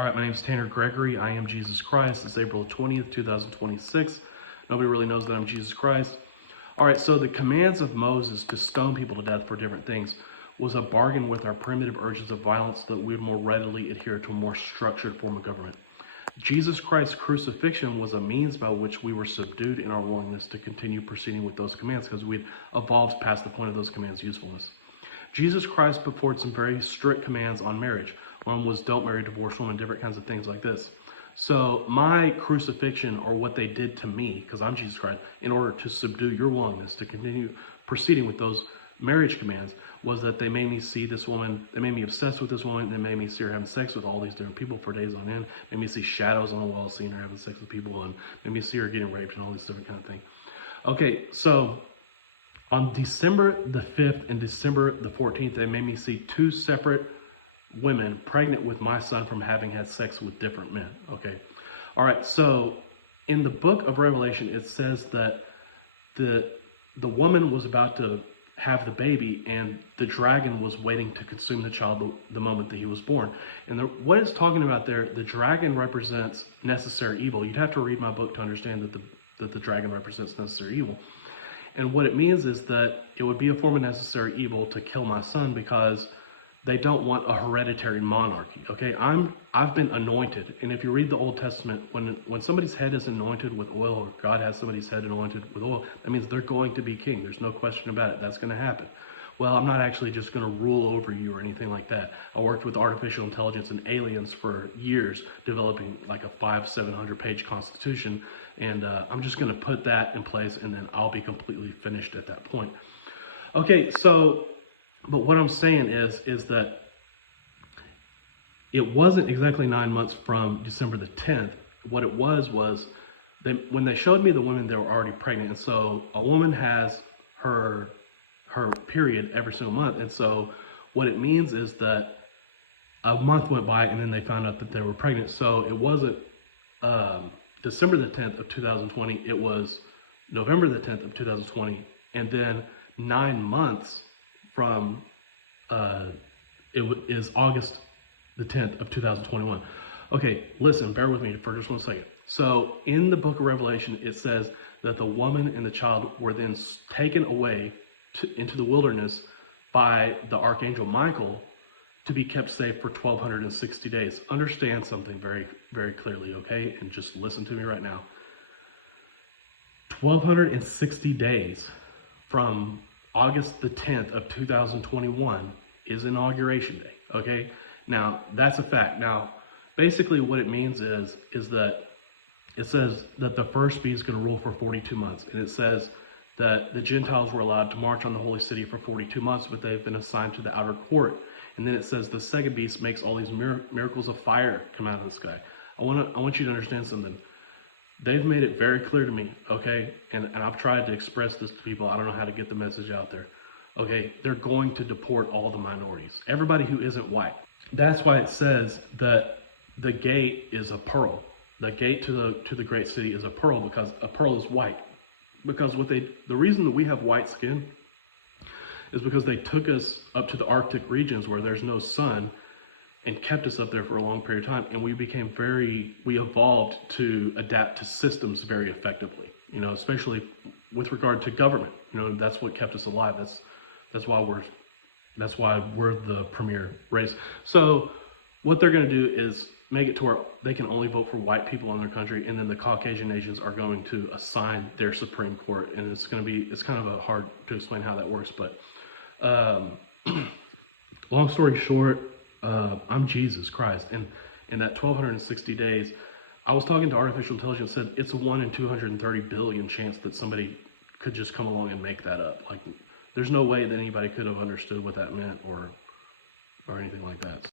All right, my name is Tanner Gregory. I am Jesus Christ. It's April 20th, 2026. Nobody really knows that I'm Jesus Christ. All right, so the commands of Moses to stone people to death for different things was a bargain with our primitive urges of violence so that we would more readily adhere to a more structured form of government. Jesus Christ's crucifixion was a means by which we were subdued in our willingness to continue proceeding with those commands because we'd evolved past the point of those commands' usefulness. Jesus Christ put forward some very strict commands on marriage. One was don't marry a divorced woman, different kinds of things like this. So my crucifixion, or what they did to me, because I'm Jesus Christ, in order to subdue your willingness to continue proceeding with those marriage commands, was that they made me see this woman, they made me obsessed with this woman, they made me see her having sex with all these different people for days on end, made me see shadows on the wall, seeing her having sex with people, and made me see her getting raped and all these different kind of things. Okay, so on December the 5th and December the 14th, they made me see two separate women pregnant with my son from having had sex with different men. Okay. All right. So in the book of Revelation, it says that the woman was about to have the baby and the dragon was waiting to consume the child the moment that he was born. And what it's talking about there, the dragon represents necessary evil. You'd have to read my book to understand that the dragon represents necessary evil. And what it means is that it would be a form of necessary evil to kill my son because they don't want a hereditary monarchy. Okay, I've been anointed, and if you read the Old Testament, when somebody's head is anointed with oil, or God has somebody's head anointed with oil, that means they're going to be king. There's no question about it. That's going to happen. Well, I'm not actually just going to rule over you or anything like that. I worked with artificial intelligence and aliens for years, developing like a 500-700 page constitution, and I'm just going to put that in place, and then I'll be completely finished at that point. Okay, so. But what I'm saying is that it wasn't exactly 9 months from December the 10th. What it was when they showed me the women, they were already pregnant. And so a woman has her period every single month. And so what it means is that a month went by and then they found out that they were pregnant. So it wasn't December the 10th of 2020. It was November the 10th of 2020. And then 9 months from it is August the 10th of 2021. Okay, listen, bear with me for just 1 second. So in the book of Revelation, it says that the woman and the child were then taken away into the wilderness by the archangel Michael to be kept safe for 1,260 days. Understand something very, very clearly, okay? And just listen to me right now. 1,260 days from August the 10th of 2021 is Inauguration Day, okay? Now, that's a fact. Now, basically what it means is that it says that the first beast is going to rule for 42 months. And it says that the Gentiles were allowed to march on the holy city for 42 months, but they've been assigned to the outer court. And then it says the second beast makes all these miracles of fire come out of the sky. I want you to understand something. They've made it very clear to me, okay? And I've tried to express this to people. I don't know how to get the message out there. Okay, they're going to deport all the minorities. Everybody who isn't white. That's why it says that the gate is a pearl. The gate to the great city is a pearl because a pearl is white. Because the reason that we have white skin is because they took us up to the Arctic regions where there's no sun and kept us up there for a long period of time, and we evolved to adapt to systems very effectively, especially with regard to government. That's what kept us alive. That's why we're the premier race. So what they're going to do is make it to where they can only vote for white people in their country, and then the Caucasian nations are going to assign their Supreme Court, and it's kind of hard to explain how that works, but long story short, I'm Jesus Christ, and in that 1,260 days, I was talking to artificial intelligence, said it's a 1 in 230 billion chance that somebody could just come along and make that up. Like, there's no way that anybody could have understood what that meant or anything like that.